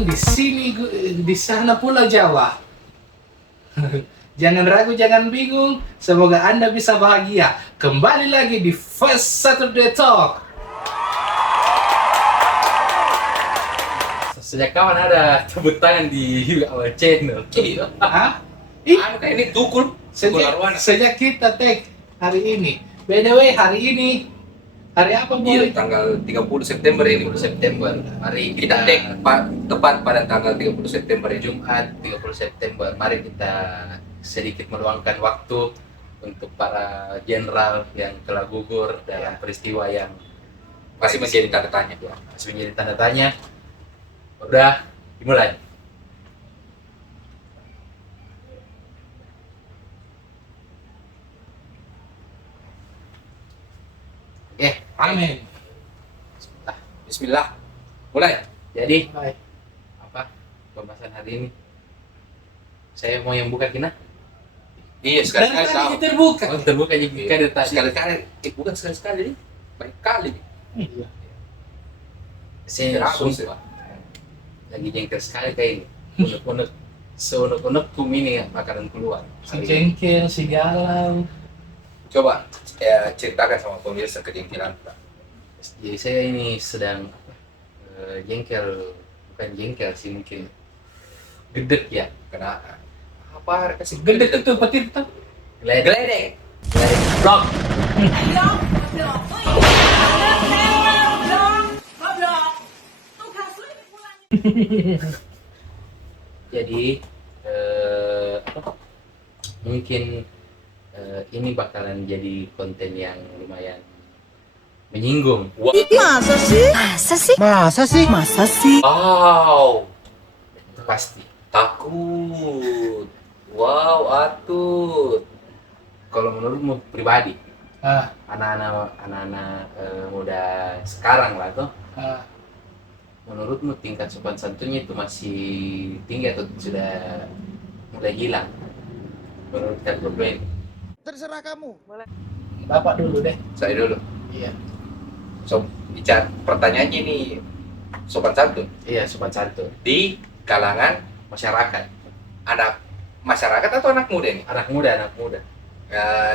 datang di sini, di sana Pulau Jawa. Jangan ragu, jangan bingung. Semoga Anda bisa bahagia. Kembali lagi di First Saturday Talk. Sejak kapan ada tepuk tangan di awal channel? Iya. Hah? Ih, Anu kayak ini tukul arwana. sejak kita tag hari ini. By the way, hari ini hari apa, Iya, Boy? tanggal 30 September ini. 30 September. Mari Kita kita take tepat pada tanggal 30 September ini. Jumat 30 September. Mari kita sedikit meluangkan waktu untuk para jenderal yang telah gugur dalam peristiwa yang Masih menjadi tanda tanya. masih menjadi tanda tanya. Udah dimulai. Oke, Amin. Bismillah. Mulai. jadi Baik. apa pembahasan hari ini? Saya mau yang buka Kina. Iya, Dan sekali-sekali tadi tahu. kita terbuka. Oh, terbuka juga Iya. dari tadi. Sekali-sekali. Bukan sekali-sekali nih. Baik kali nih. Iya. Saya Ragu, sumpah lagi jengkel sekali kayak ini. Unek-unek, seunek-unek ini ya makanan keluar. Si jengkel, si galau. Coba ya ceritakan sama pemirsa kejengkelan. Jadi saya ini sedang jengkel, bukan jengkel sih mungkin gedek ya. Kenapa? Apa kasih Gede itu petir tuh. Geledek. geledek? Blok. Jadi apa? Mungkin ini bakalan jadi konten yang lumayan menyinggung. Masa sih? Masa sih? Masa sih? Masa sih? Wow, Itu pasti. takut. Wow, atut. Kalau menurutmu pribadi, Ah, anak-anak muda sekarang lah tuh, ah. menurutmu tingkat sopan santunnya itu masih tinggi atau sudah mulai hilang? Menurut kalian berdua ini? Terserah kamu. Bapak dulu deh. Saya dulu. Iya. So, bicara pertanyaannya ini sopan santun Iya, sopan santun. di kalangan Masyarakat, anak masyarakat atau anak muda nih? anak muda, anak muda. Eh,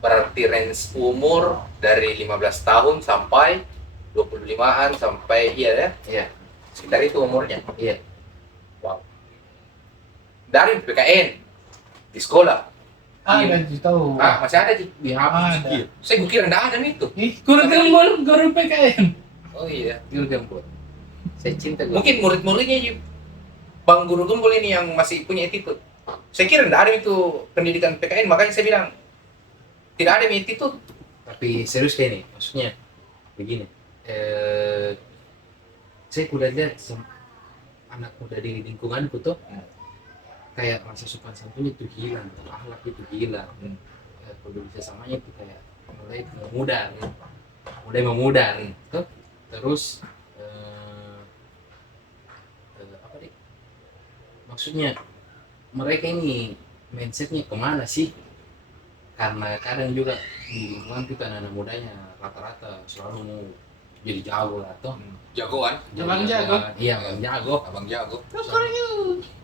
berarti range umur dari 15 tahun sampai 25-an sampai iya ya, Iya, sekitar itu umurnya. iya. Wow. Dari PKN di sekolah. Ada sih tahu. Masih ada sih. Di Ada. HP. Saya kira enggak ada nih tuh. Ih, guru gembul, guru PKN. Oh iya. Guru gembul. Saya cinta guru. Mungkin murid-muridnya Bang Guru Gembul ini yang masih punya attitude. Saya kira enggak ada itu pendidikan PKN, makanya saya bilang tidak ada attitude. Tapi serius kayak ini, maksudnya begini. Saya udah lihat anak muda di lingkunganku tuh kayak rasa sopan santun itu hilang, akhlak itu hilang. Peduli sesamanya itu kayak mulai memudar, tuh. Terus apa deh? Maksudnya mereka ini mindsetnya kemana sih? Karena kadang juga di lingkungan kita anak mudanya rata-rata selalu mau jadi jago lah toh. Jagoan, Abang jago. Iya, bang jago. abang jago.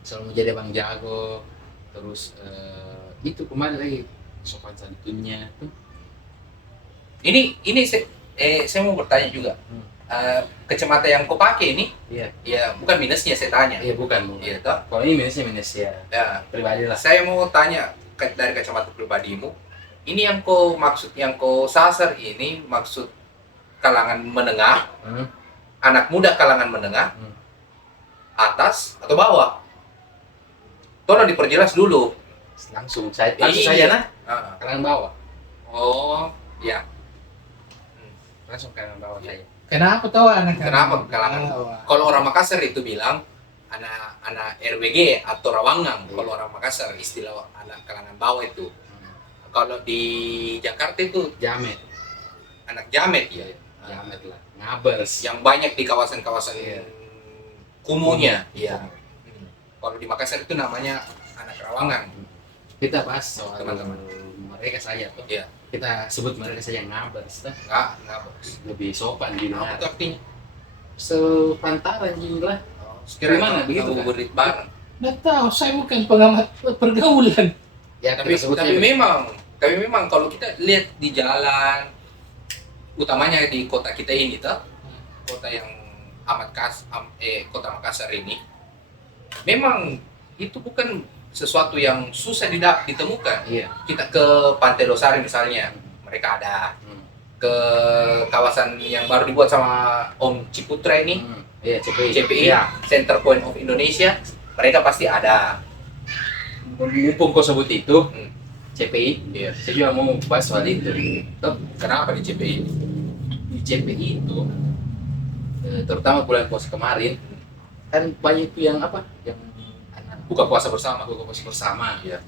Selalu mau jadi bang jago. Terus itu kembali lagi sopan santunnya tuh. Ini saya mau bertanya juga. Kacamata yang kau pakai ini, Iya, ya bukan minusnya saya tanya. iya bukan. Iya toh. Kalau ini minus ya Ya, pribadi lah. saya mau tanya dari kacamata pribadimu, ini yang kau maksud, yang kau sasar ini maksud kalangan menengah, Hmm. anak muda kalangan menengah, Hmm. atas atau bawah? Tolong diperjelas dulu. Langsung saja Iya. nah. Ah, Kalangan bawah. oh, ya. Langsung kalangan bawah saya. Kenapa tahu anak? Kenapa kalangan? Kalau orang Makassar itu bilang anak RWG atau Rawangang. Iya. Kalau orang Makassar istilah anak kalangan bawah itu. Kalau di Jakarta itu Jamet. anak jamet ya. Jamet lah. Ngabers. Yang banyak di kawasan-kawasan Iya. kumuhnya. Iya. Kalau di Makassar itu namanya anak Rawangang. Kita bahas soal Teman-teman. mereka saja tuh. Iya. Kita sebut mereka saja ngabers tuh. Enggak bagus. Lebih sopan di Apa mana. itu artinya? Sepantaran lah. Sekiranya Gimana begitu, kan? berit bareng. Nggak tahu, saya bukan pengamat pergaulan. Ya, Tapi kita sebutnya memang kalau kita lihat di jalan, utamanya di kota kita ini toh, kota yang kota Makassar ini, memang itu bukan sesuatu yang susah ditemukan. Iya. Kita ke Pantai Losari misalnya, mereka ada. Ke kawasan yang baru dibuat sama Om Ciputra ini, Iya, CPI. CPI, Iya. Center Point of Indonesia, mereka pasti ada. Mumpung kau sebut itu, Hmm. CPI, Iya. saya juga mau bahas soal itu. Toh, Kenapa di CPI? di CPI itu, terutama bulan puasa kemarin, kan banyak itu yang apa? Yang Buka puasa bersama. buka puasa bersama. Iya.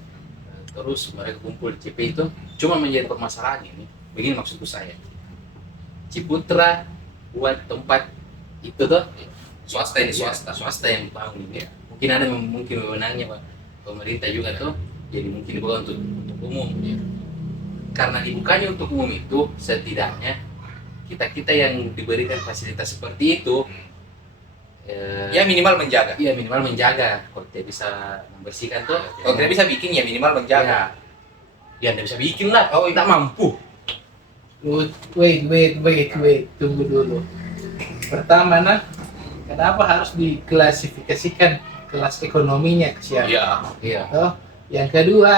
Terus mereka kumpul di CPI itu, cuma menjadi permasalahan ini. Begini maksudku saya. Ciputra buat tempat itu tuh Swasta ini swasta yang bangun ini. Mungkin ada mungkin wewenangnya Pak. Pemerintah juga tuh, jadi mungkin dibuka untuk umum. Karena dibukanya untuk umum itu, setidaknya kita yang diberikan fasilitas seperti itu, Ya minimal menjaga. ya minimal menjaga. Kalau tidak bisa membersihkan tuh, Kalau tidak bisa bikin ya minimal menjaga. ya tidak bisa bikin lah. Oh, Tidak mampu. Wait, tunggu dulu. Pertama, kenapa harus diklasifikasikan kelas ekonominya ke siapa? Iya. Iya. Toh? Yang kedua,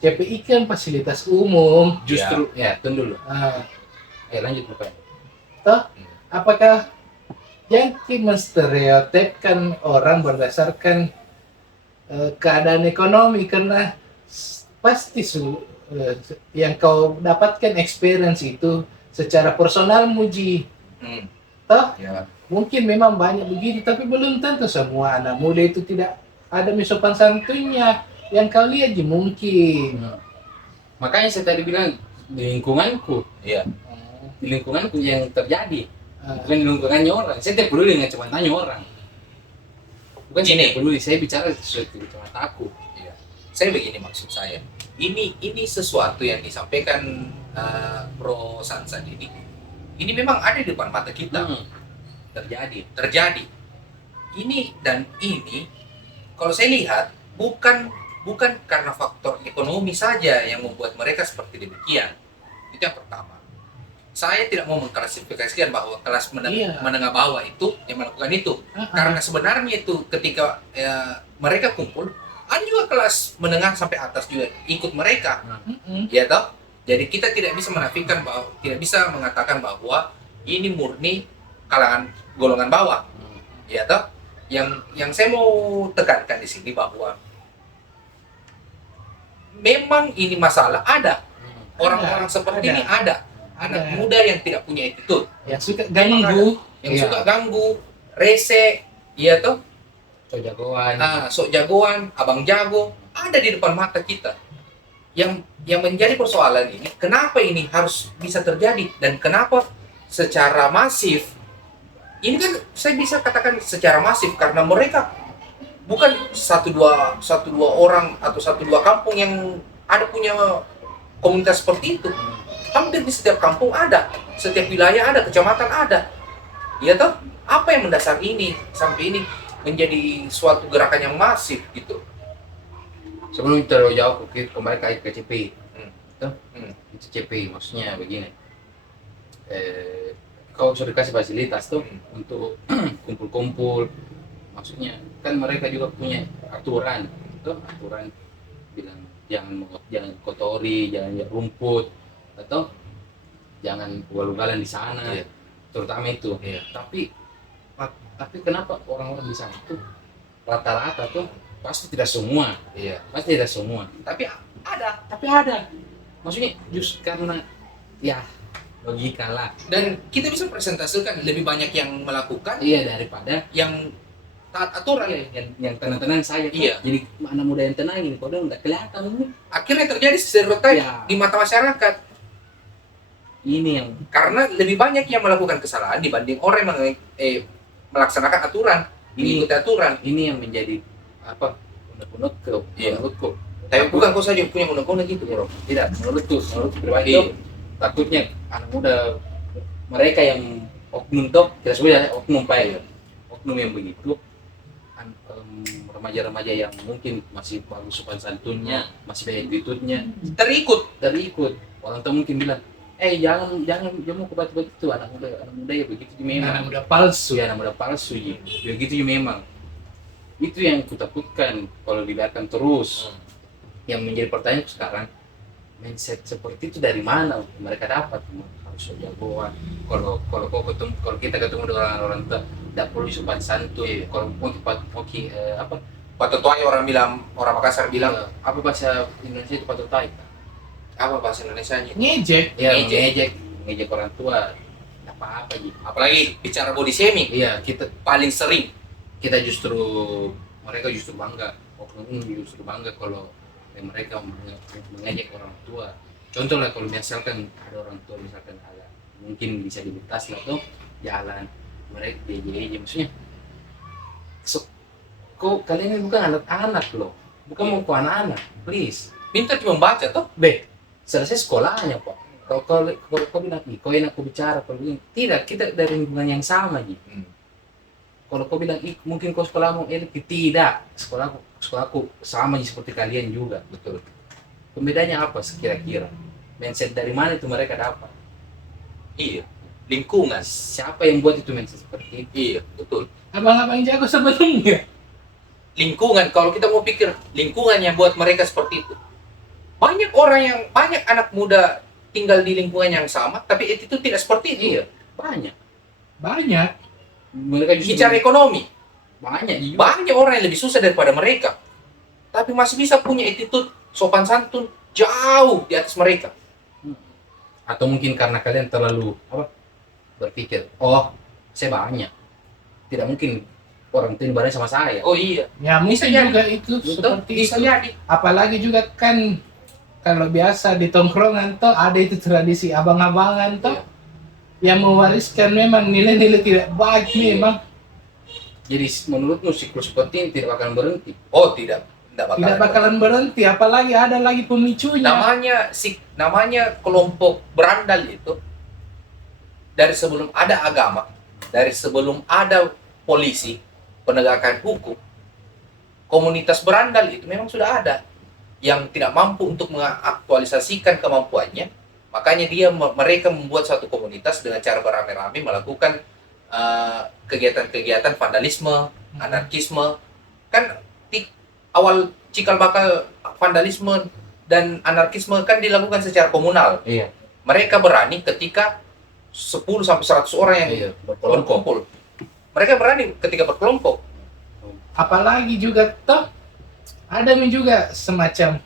CPI kan fasilitas umum. Justru ya tunggu dulu. Ah, Lanjut Bapak. toh, apakah yang menstereotipkan orang berdasarkan keadaan ekonomi? Karena pasti yang kau dapatkan experience itu secara personal muji. Hmm. Toh, Ya. mungkin memang banyak begitu, tapi belum tentu semua anak muda itu tidak ada sopan santunnya. Yang kau lihat ji mungkin. Makanya saya tadi bilang di lingkunganku, Iya. di lingkunganku yang terjadi, Ah, bukan di lingkungannya orang. Saya tidak peduli dengan cuma tanya orang. Bukan saya Ini. tidak peduli, saya bicara sesuatu di mataku. Iya. Saya begini maksud saya. Ini sesuatu yang disampaikan Pro Sansan ini. Ini memang ada di depan mata kita. Terjadi. Terjadi. Ini dan ini kalau saya lihat bukan karena faktor ekonomi saja yang membuat mereka seperti demikian. Itu yang pertama. Saya tidak mau mengklasifikasikan bahwa kelas menengah bawah itu yang melakukan itu. Karena sebenarnya itu ketika mereka kumpul, ada juga kelas menengah sampai atas juga ikut mereka. Ya toh? Jadi kita tidak bisa menafikan bahwa, tidak bisa mengatakan bahwa ini murni kalangan golongan bawah. Ya toh? Yang saya mau tekankan di sini bahwa memang ini masalah ada. Orang-orang seperti ini ada. Anak muda yang tidak punya attitude, yang suka ganggu, yang suka ganggu, rese, iya toh? So jagoan. Sok jagoan, abang jago, ada di depan mata kita. Yang menjadi persoalan ini, kenapa ini harus bisa terjadi dan kenapa secara masif? Ini kan saya bisa katakan secara masif karena mereka bukan satu dua orang atau satu dua kampung yang ada punya komunitas seperti itu. Hampir di setiap kampung ada, setiap wilayah ada, kecamatan ada. Ya toh? Apa yang mendasar ini sampai ini menjadi suatu gerakan yang masif gitu? Sebelum terlalu jauh kembali ke CPI. Itu CPI maksudnya begini. Kau sudah kasih fasilitas tuh untuk kumpul-kumpul. Maksudnya kan mereka juga punya aturan, tuh aturan bilang jangan kotori, jangan rumput atau jangan ugal-ugalan di sana, terutama itu. Tapi kenapa orang-orang di sana itu rata-rata tuh pasti tidak semua, pasti tidak semua. Tapi ada. Maksudnya just karena ya logika lah. Dan kita bisa presentasikan lebih banyak yang melakukan, Daripada yang taat aturan. yang tenang-tenang saja. Iya. Jadi anak muda yang tenang ini, kalau nggak kelihatan ini. Akhirnya terjadi stereotip Iya. di mata masyarakat. Ini yang Karena lebih banyak yang melakukan kesalahan dibanding orang yang melaksanakan aturan, mengikuti aturan. ini yang menjadi apa? Menurutku. Tapi bukan kau saja punya undang-undang gitu, bro. Tidak, menurutku pribadi Iya. takutnya anak muda mereka yang oknum toh, kita sebut ya oknum Pak ya. Oknum yang begitu remaja-remaja yang mungkin masih bagus sopan santunnya, masih banyak attitude-nya, terikut. Orang tua mungkin bilang, jangan mau kebat begitu, anak muda ya begitu memang. Anak muda palsu. Ya, anak muda palsu ya. Begitu memang. Itu yang kutakutkan kalau dibiarkan terus. Yang menjadi pertanyaan sekarang, mindset seperti itu dari mana mereka dapat? Harus jagoan. Kalau kita ketemu dengan orang tua, tidak perlu sopan santun. Kalau Patotoy orang bilang, orang Makassar bilang, apa bahasa Indonesia itu patotoy? apa bahasa Indonesianya? Ngejek. Ya, ngejek orang tua. Apa gitu. Apalagi bicara body shaming, Iya, kita paling sering. mereka justru bangga. Oknum justru bangga kalau mereka mengejek orang tua. Contoh lah kalau misalkan ada orang tua misalkan ada mungkin bisa dibetas lah tuh jalan mereka dia maksudnya kok kalian ini bukan anak-anak loh, bukan mau ke anak-anak, please. Minta cuma baca toh. Selesai sekolahnya kok. Kalau kau bilang, kau enak aku bicara, kalau begini, tidak, kita dari lingkungan yang sama gitu. Kalau kau bilang, mungkin kau sekolahmu elit, tidak, sekolahku sama seperti kalian juga, betul. Pembedanya apa kira-kira? Mindset dari mana itu mereka dapat? Iya, lingkungan. Siapa yang buat itu mindset seperti itu? Iya, betul. Abang-abang jago sebelumnya. Lingkungan, kalau kita mau pikir lingkungan yang buat mereka seperti itu. Banyak anak muda tinggal di lingkungan yang sama, tapi itu tidak seperti itu. Iya, banyak. Mereka justru Bicara ekonomi, banyak juga. banyak orang yang lebih susah daripada mereka, tapi masih bisa punya attitude sopan santun jauh di atas mereka. Atau mungkin karena kalian terlalu berpikir, saya banyak, tidak mungkin orang itu bareng sama saya. Oh iya, Ya mungkin jadi. juga itu seperti bisa itu. jadi. Apalagi juga kan kalau biasa di tongkrongan toh ada itu tradisi abang-abangan toh yang mewariskan memang nilai-nilai tidak baik memang. Jadi menurutmu siklus seperti ini tidak akan berhenti? Oh tidak Bakalan berhenti, apalagi ada lagi pemicunya. Namanya kelompok berandal itu dari sebelum ada agama, dari sebelum ada polisi, penegakan hukum, komunitas berandal itu memang sudah ada yang tidak mampu untuk mengaktualisasikan kemampuannya. Makanya mereka membuat satu komunitas dengan cara beramai-ramai melakukan kegiatan-kegiatan vandalisme, anarkisme. Kan awal cikal bakal vandalisme dan anarkisme kan dilakukan secara komunal. Iya. Mereka berani ketika 10 sampai 100 orang yang berkumpul. Mereka berani ketika berkelompok. Apalagi juga toh ada juga semacam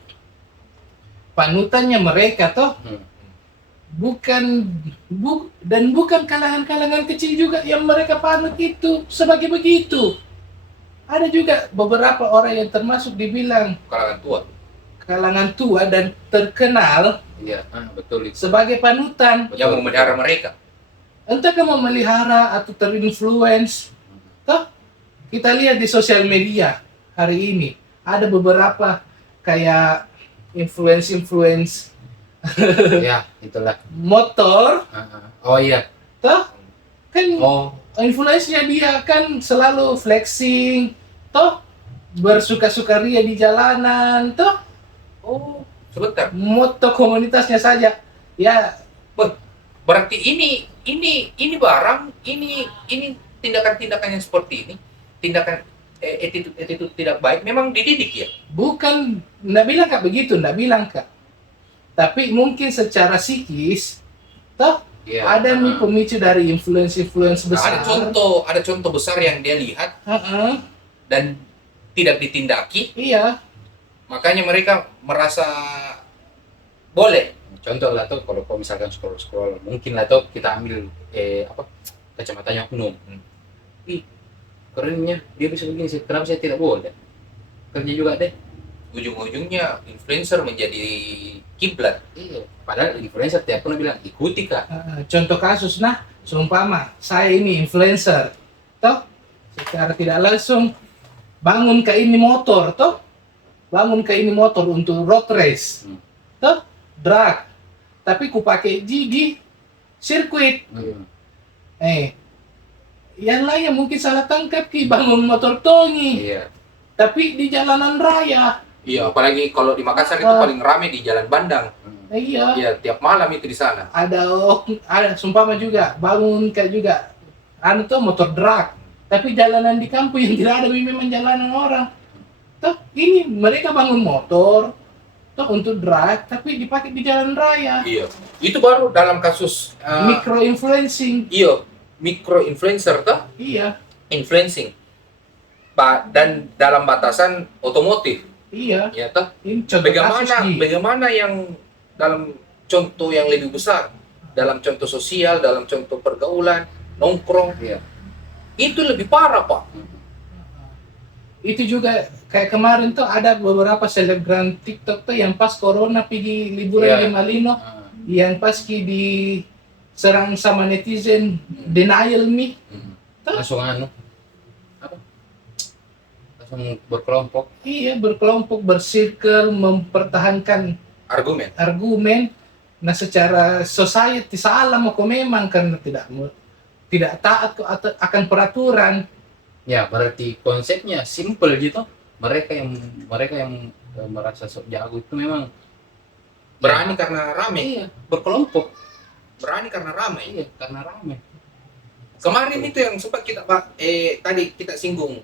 panutannya mereka toh. Bukan kalangan-kalangan kecil juga yang mereka panut itu sebagai begitu. Ada juga beberapa orang yang termasuk dibilang kalangan tua dan terkenal betul itu. sebagai panutan Yang memelihara mereka. entah kamu memelihara atau terinfluence. Toh kita lihat di sosial media hari ini ada beberapa kayak influence Ya, itulah. motor Oh iya. toh kan Oh, influence-nya dia kan selalu flexing toh bersuka-sukaria di jalanan toh Oh, sebentar. moto komunitasnya saja ya. Berarti ini tindakan-tindakan yang seperti ini, tindakan attitude tidak baik memang dididik ya. Bukan, nggak bilang kak begitu, nggak bilang kak. Tapi mungkin secara psikis, toh ada pemicu dari influence besar. Ada contoh besar yang dia lihat dan tidak ditindaki. Iya. Makanya mereka merasa boleh. Contoh lah tuh kalau misalkan scroll mungkin lah tuh kita ambil kacamatanya oknum. Ih, kerennya dia bisa begini sih, kenapa saya tidak boleh? Kerja juga deh. Ujung-ujungnya influencer menjadi kiblat. Iya, padahal influencer tiap pernah bilang ikuti kak. Contoh kasus, seumpama saya ini influencer, toh secara tidak langsung bangun ke ini motor untuk road race, toh drag, tapi ku pakai di sirkuit. Yang lain mungkin salah tangkap ki bangun motor tongi. Iya. tapi di jalanan raya. Iya, apalagi kalau di Makassar itu paling rame di Jalan Bandang. Iya. Iya, tiap malam itu di sana. Ada sumpama juga bangun kayak juga anu tuh motor drag, tapi jalanan di kampung yang tidak ada memang jalanan orang. Toh ini mereka bangun motor toh untuk drag tapi dipakai di jalan raya. Iya. Itu baru dalam kasus Micro influencing. iya, micro influencer toh, Iya. influencing. Dan dalam batasan otomotif. Iya. Ya toh. Ini contoh kasus Bagaimana yang dalam contoh yang lebih besar, dalam contoh sosial, dalam contoh pergaulan, nongkrong, Iya. itu lebih parah, Pak. Itu juga kayak kemarin tuh ada beberapa selebgram TikTok tuh yang pas corona pergi liburan Iya. di Malino, yang pas diserang sama netizen denial me. Langsung anu apa? Langsung berkelompok. Iya, berkelompok, bersirkel, mempertahankan argumen. Nah, secara society salah mau memang karena tidak taat akan peraturan. Ya, berarti konsepnya simple gitu. Mereka yang merasa sok jago itu memang Berani karena rame. iya, berkelompok. Berani karena rame. Iya, karena rame. Kemarin itu yang sempat kita tadi kita singgung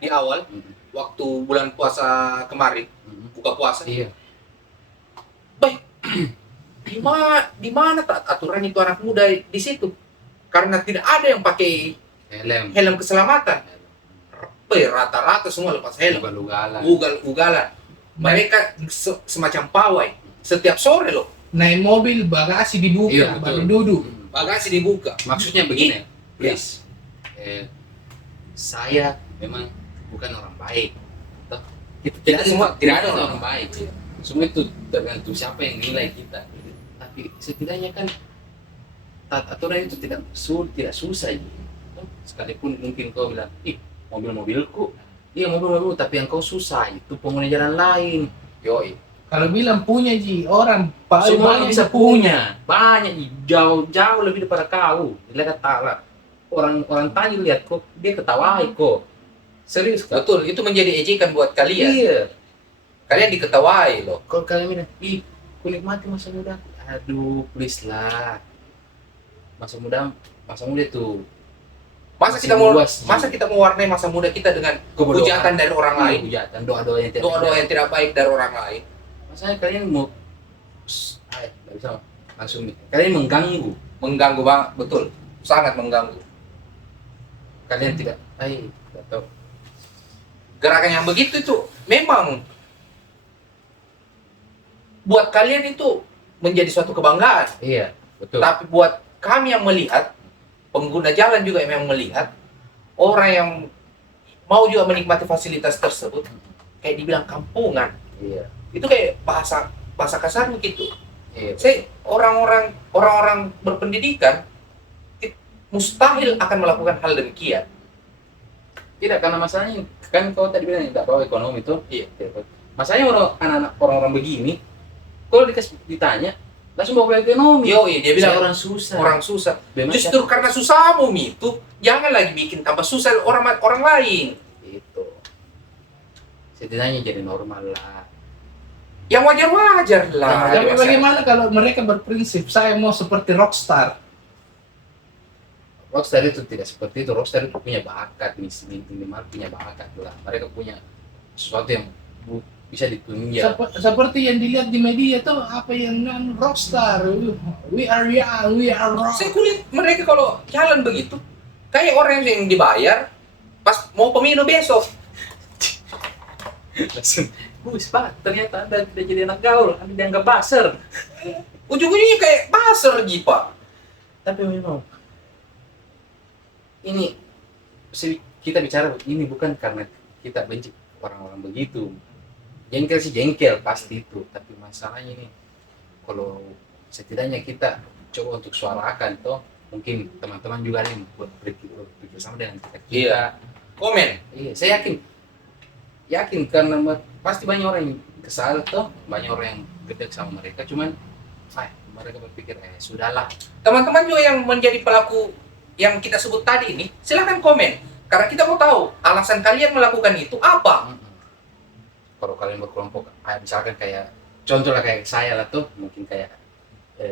di awal waktu bulan puasa kemarin, buka puasa. Iya. Baik. Di mana aturan itu anak muda di situ? Karena tidak ada yang pakai helm keselamatan. Rata-rata semua lepas helm. Ugal-ugalan. Mereka semacam pawai. Setiap sore loh. Naik mobil, bagasi dibuka, Iya, baru betul. duduk. Bagasi dibuka. Maksudnya begini, please. Saya memang bukan orang baik. Toh, Kita semua tidak ada orang baik. Semua itu tergantung siapa yang nilai kita. Tapi setidaknya kan aturan itu tidak susah. Toh, sekalipun mungkin kau bilang, mobil-mobilku. Iya mobil-mobil, tapi yang kau susah itu pengguna jalan lain. Yoi. Kalau bilang punya orang Semuanya banyak bisa punya, banyak jauh lebih daripada kau. Lihat tak orang tanya lihat kok dia ketawai kok. Serius kok. Betul, itu menjadi ejekan buat kalian. Iya. Kalian diketawai loh. Kalau kalian bilang, kulit mati masa muda. Aduh, please lah. Masa muda tuh. Masa kita mau warnai masa muda kita dengan hujatan dari orang lain, hujatan, doa-doa yang tidak baik dari orang lain. Masanya kalian mau nggak bisa langsung nih. Kalian mengganggu Banget, betul. Sangat mengganggu. Kalian tidak tahu. Gerakan yang begitu itu memang buat kalian itu menjadi suatu kebanggaan. Iya, betul. Tapi buat kami yang melihat, pengguna jalan juga yang melihat, orang yang mau juga menikmati fasilitas tersebut, kayak dibilang kampungan. Iya. Itu kayak bahasa kasar begitu. Iya. Saya orang-orang berpendidikan mustahil akan melakukan hal demikian. Tidak, karena masalahnya kan kau tadi bilang tidak bawa ekonomi tuh. Iya. Masalahnya orang-orang begini, kalau ditanya langsung bawa ekonomi. Dia bilang orang susah. Orang susah. Memang Justru karena susahmu itu, jangan lagi bikin tambah susah orang lain. itu. Setidaknya jadi normal lah. Yang wajar-wajar lah. Tapi bagaimana kalau mereka berprinsip saya mau seperti rockstar? Rockstar itu tidak seperti itu. Rockstar itu punya bakat, minimal punya bakat lah. Mereka punya sesuatu yang bisa ditunjuk. Seperti yang dilihat di media tuh apa yang rockstar, we are young, we are rock. Saya kulihat mereka kalau jalan begitu kayak orang yang dibayar pas mau pemilu besok. Langsung, Pak, ternyata Anda tidak jadi anak gaul, Anda dianggap baser. Ujung-ujungnya kayak baser Pak. Tapi memang ini kita bicara ini bukan karena kita benci orang-orang begitu. Jengkel sih jengkel pasti itu, tapi masalahnya ini kalau setidaknya kita coba untuk suarakan toh, mungkin teman-teman juga ada yang berpikir sama dengan kita. Iya. Komen. Iya, saya yakin karena pasti banyak orang yang kesal toh, banyak orang yang gedek sama mereka, cuman mereka berpikir sudahlah. Teman-teman juga yang menjadi pelaku yang kita sebut tadi ini, silakan komen. Karena kita mau tahu alasan kalian melakukan itu apa. Kalau kalian berkelompok, misalkan kayak contoh lah kayak saya lah tuh, mungkin kayak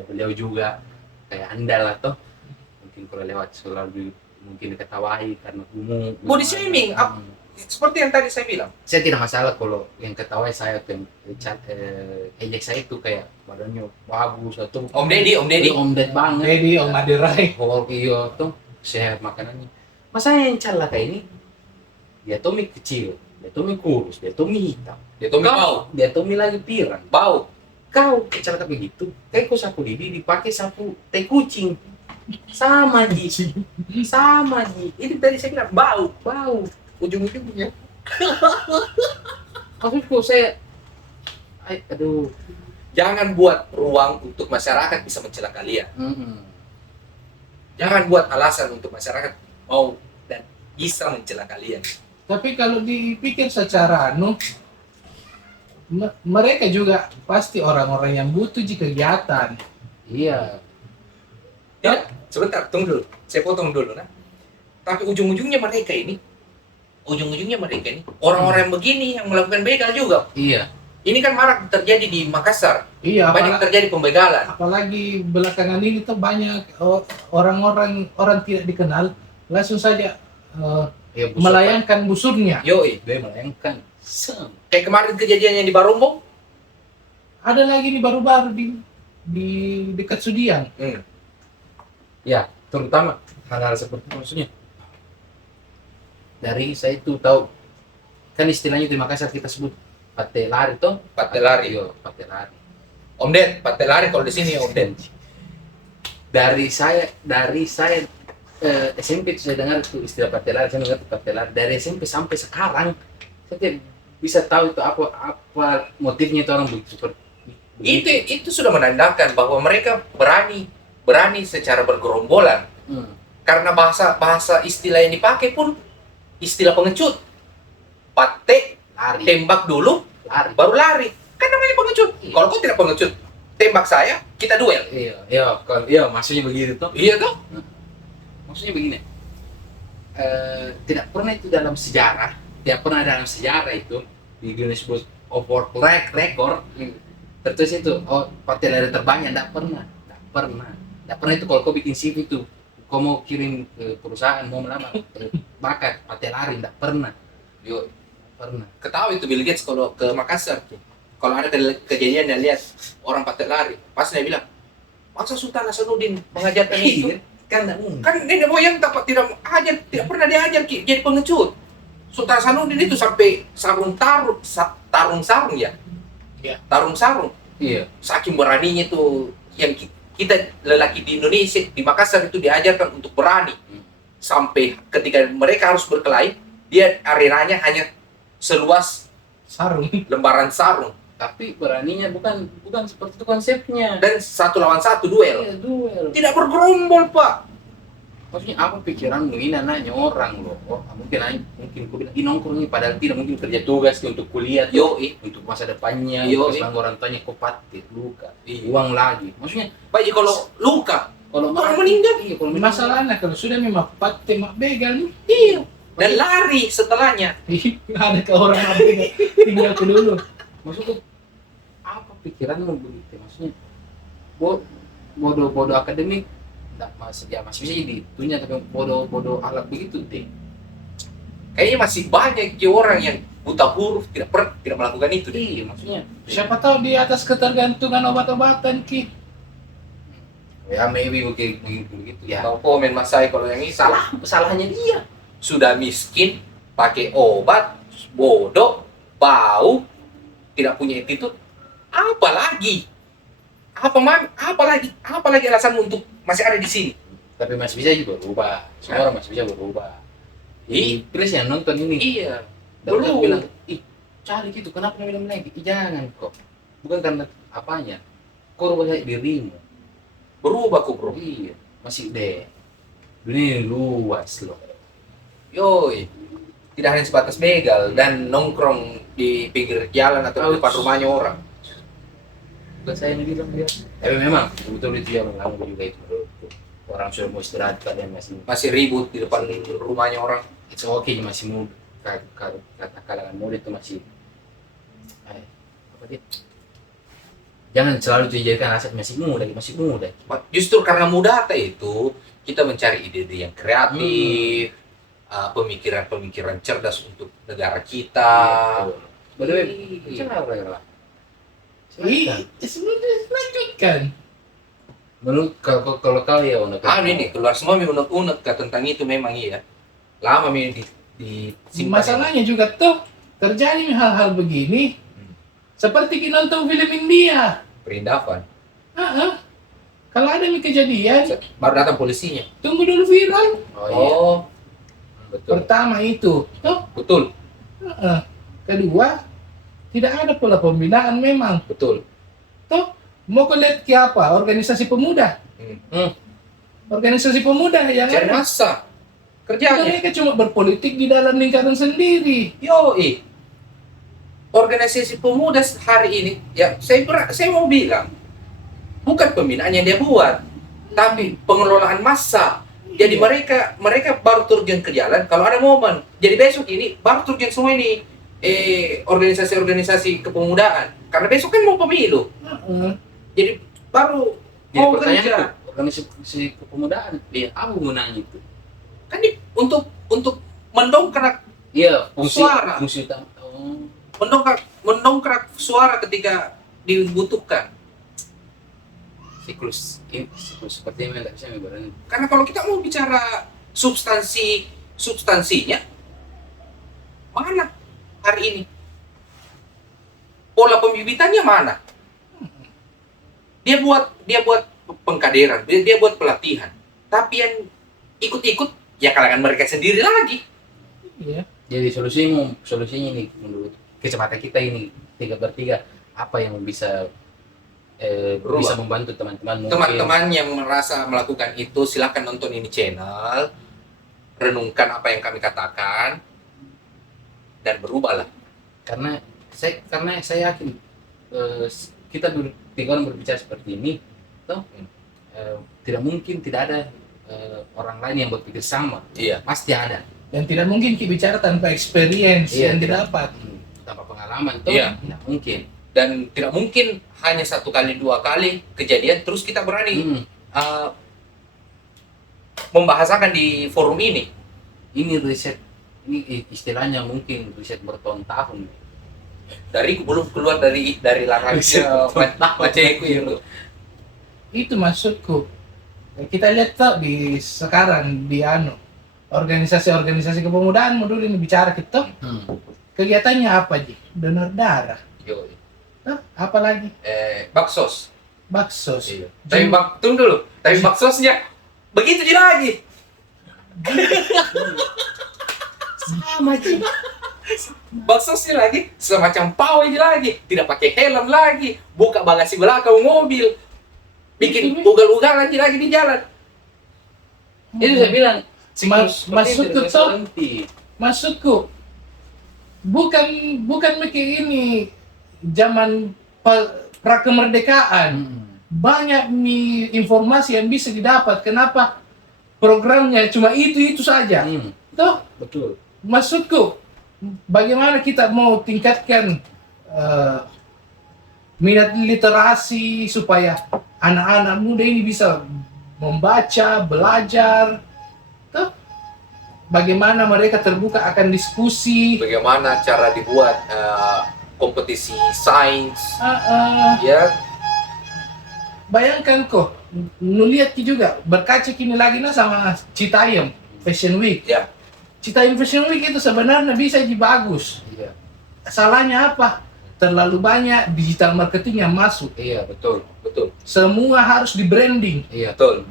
beliau juga kayak Anda lah tuh, mungkin kalau lewat selalu mungkin diketawahi karena umum. Body shaming, seperti yang tadi saya bilang. Saya tidak masalah kalau yang ketawahi saya atau yang ejek saya itu kayak badannya bagus atau Om Deddy, Om Ded banget. Jadi Om Adirai. Kalau iyo tuh sehat makanannya. Masanya yang cala kayak ini, dia tuh mie kecil, dia tuh mie kurus, dia tuh mie hitam, Dia tuh bau. dia tuh mie lagi pirang. Bau. Kau kecil kayak begitu, kayak kau sapu lidi dipakai sapu teh kucing, sama ji, sama ji. Ini tadi saya bilang bau, ujung-ujungnya. Maksudku saya, aduh, Jangan buat ruang untuk masyarakat bisa mencela kalian. Jangan buat alasan untuk masyarakat mau dan bisa mencela kalian. Tapi kalau dipikir secara mereka juga pasti orang-orang yang butuh kegiatan. iya, Ya, sebentar, tunggu dulu. Saya potong dulu, nah. Tapi ujung-ujungnya mereka ini orang-orang yang begini yang melakukan begal juga. iya, Ini kan marak terjadi di Makassar. Iya, Banyak terjadi pembegalan. apalagi belakangan ini tuh banyak orang-orang tidak dikenal langsung saja iya melayangkan busurnya. Yoi. dia melayangkan. Kayak kemarin kejadian yang di Barombong. Ada lagi nih baru-baru di dekat Sudiang. Ya, terutama hal-hal seperti itu maksudnya. Dari saya itu tahu kan istilahnya di Makassar kita sebut patelari toh, Patelari. Iya, patelari. Om Ded, patelari kalau di sini Om Ded. Dari saya SMP itu saya dengar itu istilah patelari, saya dengar itu patelari dari SMP sampai sekarang saya tidak bisa tahu itu apa motifnya itu orang begitu seperti Itu sudah menandakan bahwa mereka berani secara bergerombolan. Karena bahasa istilah yang dipakai pun istilah pengecut. Pate, lari, tembak dulu, lari. baru lari. Kan namanya pengecut. Iya. Kalau kau tidak pengecut, tembak saya, kita duel. Iya, maksudnya begitu toh. Iya toh? Maksudnya begini, tidak pernah dalam sejarah itu di Guinness Book of World Record tertulis itu patelari terbanyak, tidak pernah itu. Kalau kau bikin CV itu, kau mau kirim ke perusahaan, mau melamar bakat patelari, tidak pernah. Yo, Pernah. ketahui itu Bill Gates kalau ke Makassar. Kalau ada kejadian yang lihat orang patelari, pasti dia bilang, masa Sultan Hasanuddin mengajarkan itu? Kan tidak mungkin. Kan nenek moyang tidak pernah diajar jadi pengecut. Sultan Hasanuddin itu sampai tarung sarung ya. Iya. Tarung sarung. Iya. Saking beraninya tuh yang kita lelaki di Indonesia di Makassar itu diajarkan untuk berani. Sampai ketika mereka harus berkelahi, dia arenanya hanya seluas Sarung. lembaran sarung Tapi beraninya bukan seperti itu konsepnya. dan 1 lawan 1 duel. Iya, duel. Tidak bergerombol, Pak. Maksudnya apa pikiranmu ini nanya orang loh? Mungkin ku bilang ini nongkrong nih, padahal tidak mungkin kerja tugas untuk kuliah, untuk masa depannya, selang orang tanya kok patit, luka, uang lagi. Maksudnya Pak, kalau luka, kalau orang meninggal, iya, kalau meninggal, Masalahnya kalau sudah memang tembak begal nih, iya, dan lari setelahnya. ada ke orang begal tinggal ke dulu. maksudku apa pikiranmu begitu? Maksudnya bodoh akademik, masih bisa jadi dunia, tapi bodoh alat begitu deh. Kayaknya masih banyak orang yang buta huruf tidak melakukan itu deh. Iya, maksudnya Siapa tahu di atas ketergantungan obat-obatan ki. ya maybe begitu ya. Mau komen Mas Sai kalau yang ini Salahnya dia. sudah miskin, pakai obat, bodoh, bau, tidak punya attitude, apa lagi? Apa lagi alasan untuk masih ada di sini? Tapi masih bisa juga berubah. Semua orang masih bisa berubah. Please yang nonton ini. Iya. Dan Belum. orang bilang, cari gitu, kenapa minum lagi? Jangan kok. Bukan karena apanya. Kau rubah dirimu. Berubah kok, bro. Iya, masih deh. Dunia ini luas loh. Yoi. Tidak hanya sebatas begal dan nongkrong di pinggir jalan atau di depan rumahnya orang. Bukan saya yang bilang dia. Tapi memang betul itu yang mengganggu juga itu menurutku. Orang sudah mau istirahat, kalian masih Masih ribut di depan rumahnya orang. it's okay masih muda. Kata kalangan muda itu masih apa dia? Jangan selalu dijadikan aset masih muda. Justru karena muda itu kita mencari ide-ide yang kreatif, pemikiran-pemikiran cerdas untuk negara kita. Boleh, Iya. bicara lah. Sebenarnya lanjutkan. Menurut kalau kau ya unek. Ini keluar semua unek-unek tentang itu memang iya. Lama di Masalahnya juga tuh terjadi hal-hal begini seperti kita nonton film India. Perindavan. Kalau ada kejadian, Baru datang polisinya. tunggu dulu viral. Oh iya. Oh, Betul. Pertama itu, tuh. betul, Kedua, tidak ada pola pembinaan memang. betul. Tuh, mau kau lihat ke apa? Organisasi pemuda. Organisasi pemuda yang Cari ada. massa. Kerjanya. Mereka cuma berpolitik di dalam lingkaran sendiri. Yoi. Organisasi pemuda hari ini, ya saya mau bilang, bukan pembinaan yang dia buat, tapi pengelolaan massa. Jadi mereka baru terjun ke jalan kalau ada momen. Jadi besok ini baru terjun semua ini organisasi-organisasi kepemudaan. Karena besok kan mau pemilu. Jadi baru Jadi mau pertanyaan kerja. itu, organisasi kepemudaan, apa gunanya itu? Kan untuk mendongkrak Iya, Suara. fungsi utama. mendongkrak suara ketika dibutuhkan. Siklus seperti ini nggak bisa berani. Karena kalau kita mau bicara substansinya, mana hari ini? Pola pembibitannya mana? Dia buat pengkaderan, dia buat pelatihan. Tapi yang ikut-ikut ya kalangan mereka sendiri lagi. Iya. Jadi solusinya ini menurut kecepatan kita ini 3/3 apa yang bisa Berubah. bisa membantu teman-teman mungkin. Teman-teman yang merasa melakukan itu silakan nonton ini channel, renungkan apa yang kami katakan dan berubahlah. Karena saya yakin kita tiga orang berbicara seperti ini toh tidak mungkin tidak ada orang lain yang berpikir sama. Iya. Pasti ada. Dan tidak mungkin kita bicara tanpa experience Iya, yang tidak. didapat. Tanpa pengalaman toh Iya. tidak mungkin. Dan tidak mungkin hanya 1 kali 2 kali kejadian terus kita berani membahasakan di forum ini. Ini riset, ini istilahnya mungkin riset bertahun-tahun. Dari belum keluar dari larangnya Paceku itu. Itu maksudku. Kita lihat tuh di sekarang di organisasi-organisasi kepemudaan dulu ini bicara kita. Kegiatannya apa Ji? Donor darah. Yoi. Apa lagi? Baksos. Baksos. Iya. Tunggu dulu. Tapi baksosnya begitu aja lagi. Sama Ji. Baksosnya lagi semacam pawai aja lagi. Tidak pakai helm lagi. Buka bagasi belakang mobil. Bikin ugal-ugalan aja lagi di jalan. Itu saya bilang Maksudku tuh, maksudku bukan mikir ini zaman pra kemerdekaan. Banyak informasi yang bisa didapat. Kenapa programnya cuma itu saja? Tuh, betul. maksudku bagaimana kita mau tingkatkan minat literasi supaya anak-anak muda ini bisa membaca, belajar. Tuh, bagaimana mereka terbuka akan diskusi. Bagaimana cara dibuat kompetisi sains. Ya, Bayangkan kok, nulihat juga berkaca kini lagi sama Citayam Fashion Week. ya. Citayam Fashion Week itu sebenarnya bisa jadi bagus. Iya. Salahnya apa? Terlalu banyak digital marketing yang masuk. Iya, betul. Semua harus di branding. Iya. Betul.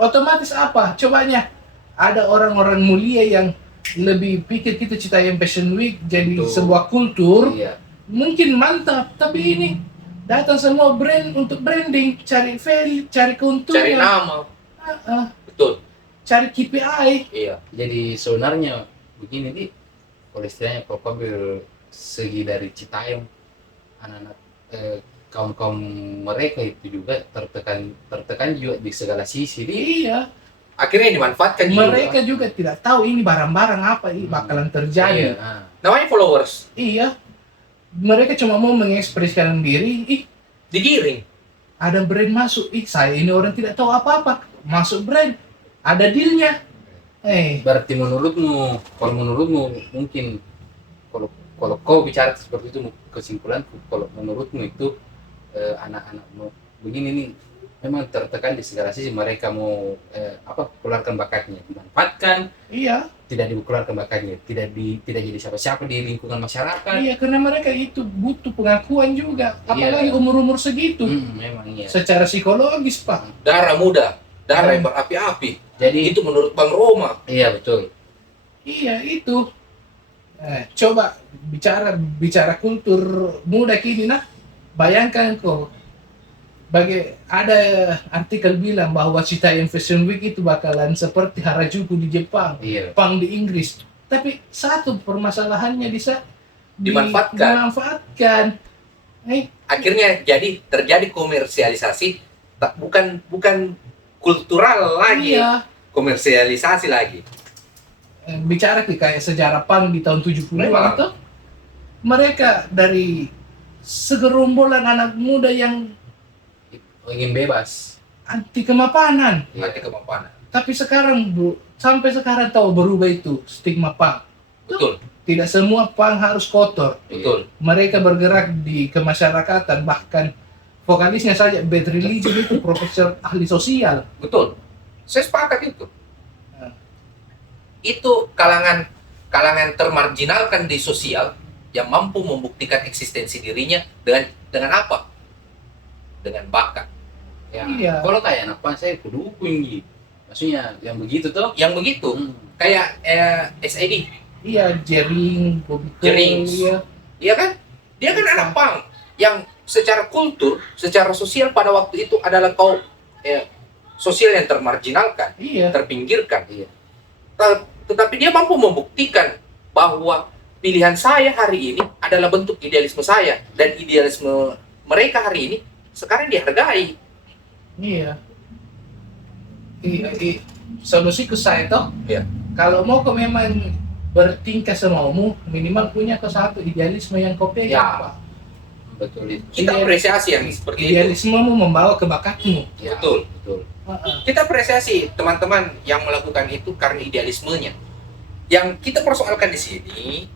Otomatis apa? Cobanya ada orang-orang mulia yang lebih pikir kita Citayam Fashion Week jadi Betul. sebuah kultur. Iya. Mungkin mantap, tapi ini datang semua brand untuk branding, cari value, cari keuntungan, Cari nama. Betul. cari KPI. Iya. Jadi sebenarnya begini nih, kalau istilahnya kalau kau ambil segi dari Citayam, anak-anak kaum mereka itu juga tertekan juga di segala sisi. Iya, Akhirnya dimanfaatkan Mereka juga tidak tahu ini barang-barang apa ini bakalan terjadi. Iya. namanya followers, Iya, mereka cuma mau mengekspresikan diri. digiring. Ada brand masuk, saya ini orang tidak tahu apa-apa, masuk brand, ada dealnya. Berarti kalau menurutmu mungkin kalau kalau kau bicara seperti itu, kesimpulanku kalau menurutmu itu anak-anak begini nih memang tertekan di segala sisi, mereka mau keluarkan bakatnya, dimanfaatkan, Iya, tidak dikeluarkan bakatnya, tidak jadi siapa-siapa di lingkungan masyarakat. iya, karena mereka itu butuh pengakuan juga, apalagi Iya. umur-umur segitu. Memang iya. Secara psikologis, Pak. Darah muda, darah yang berapi-api. Jadi Itu menurut Bang Roma. iya betul. Iya, itu. Coba bicara kultur muda kini, nah. Bayangkan kok, ada artikel bilang bahwa Chitai Fashion Week itu bakalan seperti Harajuku di Jepang, Iya. Jepang di Inggris. Tapi satu permasalahannya bisa dimanfaatkan. Akhirnya terjadi komersialisasi, bukan kultural lagi, Iya. komersialisasi lagi. Bicara kayak sejarah Pang di tahun 70-an Memang. itu, mereka dari segerombolan anak muda yang Ingin bebas. anti kemapanan. Iya. Nanti kemapanan. Tapi sekarang, Bro, sampai sekarang tahu berubah itu stigma Pang. Betul, Tidak semua Pang harus kotor. betul. Mereka bergerak di kemasyarakatan, bahkan vokalisnya saja Bad Religion itu profesor ahli sosial. Betul. Saya sepakat itu. Nah. Itu kalangan termarginalkan di sosial yang mampu membuktikan eksistensi dirinya dengan apa? Dengan bakat. Ya. Iya. Kalau kayak anak Pan saya kudukung gitu. Maksudnya yang begitu tuh. Yang begitu, kayak SID, Iya, Jering, Bobby Cole, Jering. iya. iya kan? Dia kan anak pang yang secara kultur, secara sosial pada waktu itu adalah sosial yang termarginalkan, Iya. terpinggirkan. Iya. Tetapi dia mampu membuktikan bahwa pilihan saya hari ini adalah bentuk idealisme saya, dan idealisme mereka hari ini sekarang dihargai. Iya. Solusiku saya toh, Iya. kalau mau kau memang bertingkah semaumu, minimal punya kau satu idealisme yang kau pegang, Ya. Pak. Betul itu. Kita apresiasi yang seperti itu. Idealismemu membawa ke bakatmu. Ya, Betul. Betul. Kita apresiasi teman-teman yang melakukan itu karena idealismenya. Yang kita persoalkan di sini,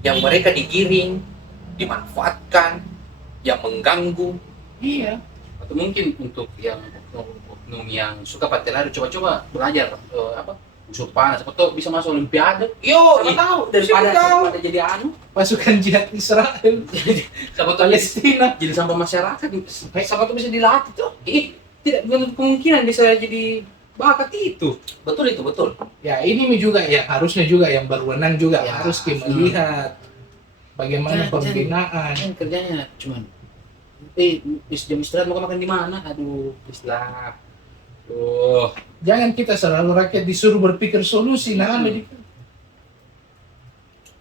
yang mereka digiring, dimanfaatkan, yang mengganggu. Iya. Atau mungkin untuk yang oknum yang suka paten coba-coba belajar unsur panas, atau bisa masuk olimpiade. Yo, Siapa tahu siapa tahu. daripada jadi Pasukan jihad Israel, siapa tahu Palestina. jadi sampah masyarakat, siapa tahu bisa dilatih tuh. Tidak menutup kemungkinan bisa jadi bakat itu. Betul itu, betul. Ya, ini juga ya harusnya juga yang berwenang juga Ya. harus melihat bagaimana pembinaan. Kan kerjanya cuman jam istirahat mau makan di mana? Aduh, istilah. Jangan kita selalu rakyat disuruh berpikir solusi.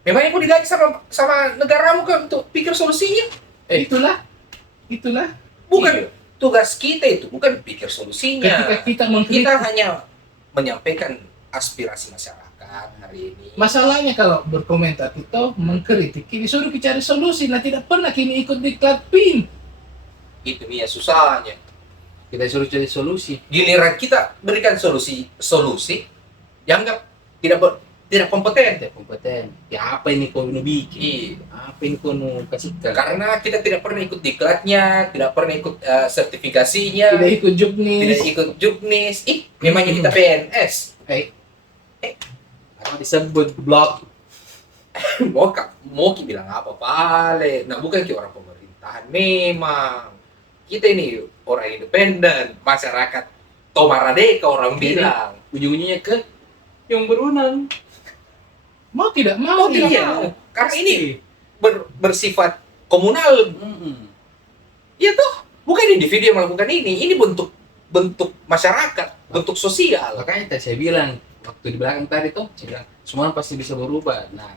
Memangnya kau digaji sama negaramu kan untuk pikir solusinya? Itulah. Bukan Iya. tugas kita itu, bukan pikir solusinya. Ketika kita mengkritik. Kita hanya menyampaikan aspirasi masyarakat hari ini. Masalahnya kalau berkomentar kita mengkritik, disuruh cari solusi. Nah, tidak pernah kini ikut diklat PIN. Itu dia susahnya. Kita suruh cari solusi. Giliran kita berikan solusi, dianggap tidak kompeten. Tidak kompeten. Ya apa ini kau nu bikin? Apa ini kau nu kasihkan? Karena kita tidak pernah ikut diklatnya, tidak pernah ikut sertifikasinya, Tidak ikut juknis. tidak ikut juknis. Memangnya kita PNS. Apa disebut blog? Mau bilang apa pale? Nah, bukan ke orang pemerintahan. Memang kita ini orang independen, masyarakat Tomaradeka orang Jadi, bilang. Ujung-ujungnya ke yang berwenang. Mau tidak mau. Tidak tidak mau. mau. Karena ini bersifat komunal. Ya toh, bukan individu yang melakukan ini. Ini bentuk masyarakat, bentuk sosial. Makanya tadi saya bilang waktu di belakang tadi tuh, saya bilang semua pasti bisa berubah. Nah,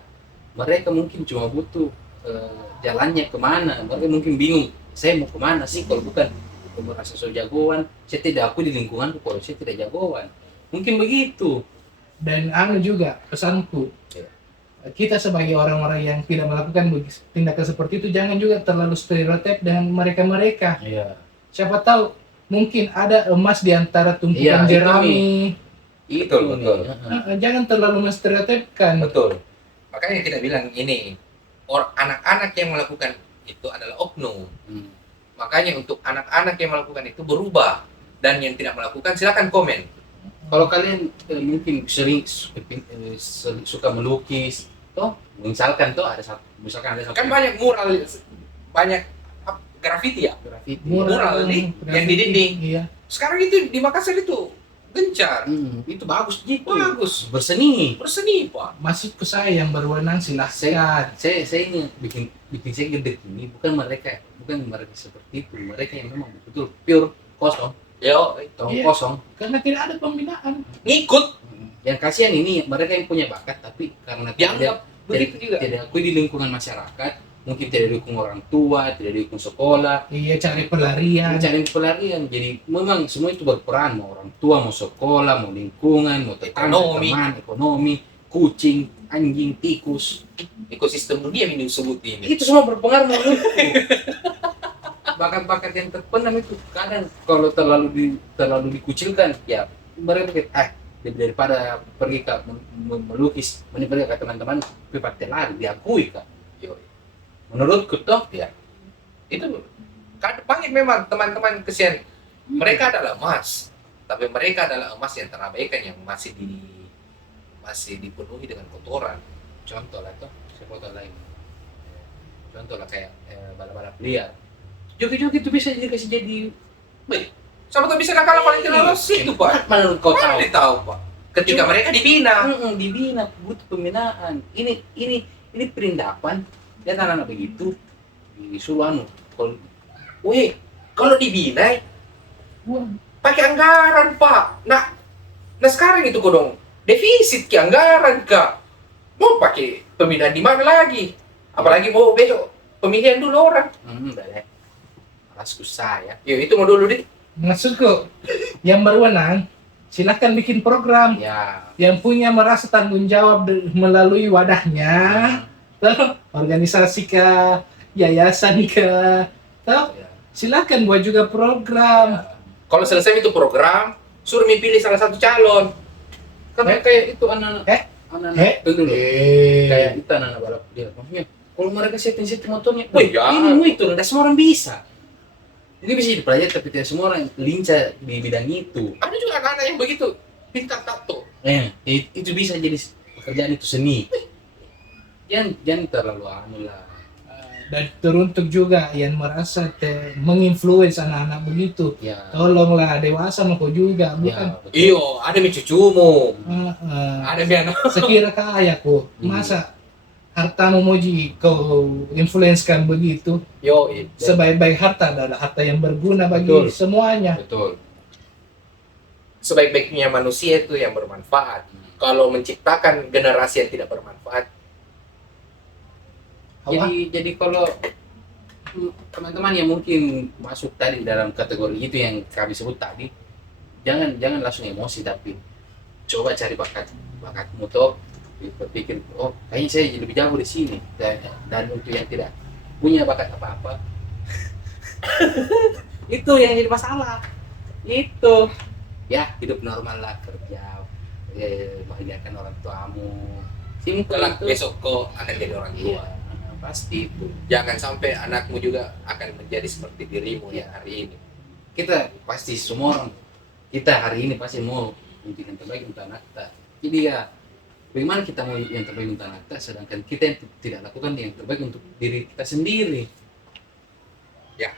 mereka mungkin cuma butuh jalannya kemana. Mereka mungkin bingung. Saya mau kemana sih kalau bukan merasa so jagoan? Saya tidak aku di lingkunganku kalau saya tidak jagoan. Mungkin begitu. Dan anu juga pesanku, Iya. kita sebagai orang-orang yang tidak melakukan tindakan seperti itu jangan juga terlalu stereotip dengan mereka-mereka. Iya. Siapa tahu mungkin ada emas di antara tumpukan Iya, itu jerami. Betul, Itu betul. nih. Heeh. Jangan terlalu menstereotipkan. Betul. Makanya kita bilang ini, anak-anak yang melakukan itu adalah oknum. Hmm. Makanya untuk anak-anak yang melakukan itu berubah, dan yang tidak melakukan silakan komen. Kalau kalian mungkin sering suka melukis, toh misalkan ada satu Kan banyak mural, banyak grafiti ya. grafiti. Mural nih, yang di dinding. Iya. Sekarang itu di Makassar itu gencar, Itu bagus gitu. bagus, Berseni. berseni pak. Masuk ke saya yang berwenang silahkan. Saya ini bikin saya gede ini bukan mereka seperti itu. Mereka yang memang betul pure kosong, Yo, Iya. kosong. Karena tidak ada pembinaan. ngikut, Yang kasihan ini mereka yang punya bakat tapi karena dianggap begitu juga. tidak akui di lingkungan masyarakat, mungkin tidak didukung orang tua, tidak didukung sekolah, Iya, cari pelarian. mencari pelarian. Jadi memang semua itu berperan, mau orang tua, mau sekolah, mau lingkungan, mau tetangga, Ekonomi. teman, ekonomi, kucing, anjing, tikus. Ekosistem dunia yang disebut ini. Itu semua berpengaruh menurutku. Bakat-bakat yang terpendam itu kadang kalau terlalu dikucilkan, ya mereka daripada pergi ke melukis, mending pergi ke teman-teman pipat lari diakui kan. Yo, Menurutku toh ya. Itu kan banyak memang teman-teman kesian. Mereka adalah emas, tapi mereka adalah emas yang terabaikan, yang masih dipenuhi dengan kotoran. contoh lah toh, saya foto lain. Contoh lah kayak balap-balap liar. Joget-joget itu bisa dikasih jadi Baik, siapa tahu bisa nakal paling terlalu situ pak. menurut kau Mana tahu. ditahu pak? Ketika mereka dibina, Dibina, butuh pembinaan. Ini perindapan. Lihat anak-anak begitu disuruh anu. kalau dibina Wah, pakai anggaran pak. Nah sekarang itu kodong defisit ke anggaran kak. Mau pakai pembinaan di mana lagi? Apalagi mau besok pemilihan dulu orang. Udah deh. Malasku saya. Yo itu mau dulu deh. maksudku yang berwenang silahkan bikin program. Ya. Yang punya merasa tanggung jawab melalui wadahnya, toh, organisasi kah, yayasan kah, toh, Ya. silahkan buat juga program. Kalau selesai itu program, suruh pilih salah satu calon. Kan kayak itu anak-anak. Anak-anak. Tunggu dulu. Kayak itu anak-anak balap liar. Maksudnya kalau mereka setting motornya, Oh, iya. ini itu, tidak semua orang bisa. Ini bisa dipelajari tapi tidak semua orang lincah di bidang itu. Ada juga anak-anak yang begitu, pintar tato. Itu bisa jadi pekerjaan itu seni. Jangan terlalu anu lah. Dan teruntuk juga yang merasa menginfluence anak-anak begitu. Ya. Tolonglah dewasa mau kau juga, bukan? Ya, betul. Iyo, ada mi cucumu, ada mi anak. Sekira kaya kok, masa hartamu moji kau influence-kan begitu? Yo, Sebaik-baik harta adalah harta yang berguna bagi Betul. semuanya. Betul. sebaik-baiknya manusia itu yang bermanfaat. Kalau menciptakan generasi yang tidak bermanfaat, Jadi kalau teman-teman yang mungkin masuk tadi dalam kategori itu yang kami sebut tadi, jangan langsung emosi, tapi coba cari bakatmu toh, berpikir kayaknya saya jadi lebih jago di sini, dan untuk yang tidak punya bakat apa-apa itu yang jadi masalah. Itu ya hidup normal lah, kerja, bahagiakan orang tuamu, simpel kelak itu. besok kau akan jadi orang tua. Iya, pasti itu. Jangan sampai anakmu juga akan menjadi seperti dirimu Iya. yang hari ini. Kita pasti semua orang, kita hari ini pasti mau untuk yang terbaik untuk anak kita. Jadi ya bagaimana kita mau yang terbaik untuk anak kita, sedangkan kita yang tidak lakukan yang terbaik untuk diri kita sendiri. Ya.